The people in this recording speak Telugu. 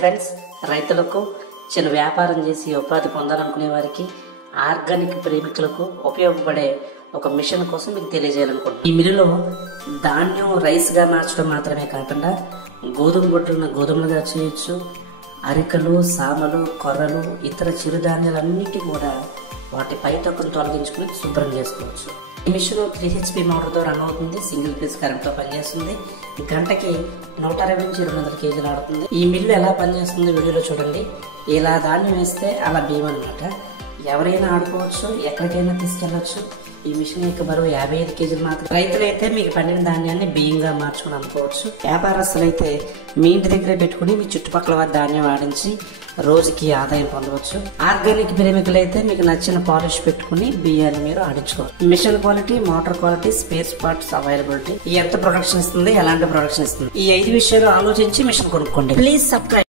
ఫ్రెండ్స్, రైతులకు చిన్న వ్యాపారం చేసి ఉపాధి పొందాలనుకునే వారికి ఆర్గానిక్ ప్రేమికులకు ఉపయోగపడే ఒక మిషన్ కోసం మీకు తెలియజేయాలనుకుంటున్నాను. ఈ మిల్లులో ధాన్యం రైస్ గా మార్చడం మాత్రమే కాకుండా గోధుమ గుడ్లను గోధుమలుగా చేయొచ్చు, అరికలు, సామలు, కొర్రలు, ఇతర చిరుధాన్యాలన్నిటి కూడా వాటి పై తొక్కను తొలగించుకుని శుభ్రం చేసుకోవచ్చు. ఈ మిషన్ 3 HP మోటార్తో రన్ అవుతుంది. సింగిల్ ఫేజ్ కరెంట్తో పనిచేస్తుంది. గంటకి 120 నుంచి 200 కేజీలు ఆడుతుంది. ఈ మిల్లు ఎలా పనిచేస్తుందో వీడియోలో చూడండి. ఇలా ధాన్యం వేస్తే అలా బియ్యం అనమాట. ఎవరైనా ఆడుకోవచ్చు, ఎక్కడికైనా తీసుకెళ్లొచ్చు. ఈ మిషన్ యొక్క బరువు 55 కేజీలు మాత్రం. రైతులైతే మీకు పండిన ధాన్యాన్ని బియ్యంగా మార్చుకుని అమ్ముకోవచ్చు. వ్యాపారస్తులైతే మీ ఇంటి దగ్గరే పెట్టుకుని మీ చుట్టుపక్కల వారి ధాన్యం ఆడించి రోజుకి ఆదాయం పొందవచ్చు. ఆర్గానిక్ ప్రేమికులైతే మీకు నచ్చిన పాలిష్ పెట్టుకుని బియ్యాన్ని మీరు ఆడించుకోవచ్చు. Machine quality, motor quality, spare parts availability, ఎంత ప్రొడక్షన్ ఇస్తుంది, ఎలాంటి ప్రొడక్షన్ ఇస్తుంది, ఈ 5 విషయాలు ఆలోచించి మిషన్ కొనుక్కోండి. Please subscribe.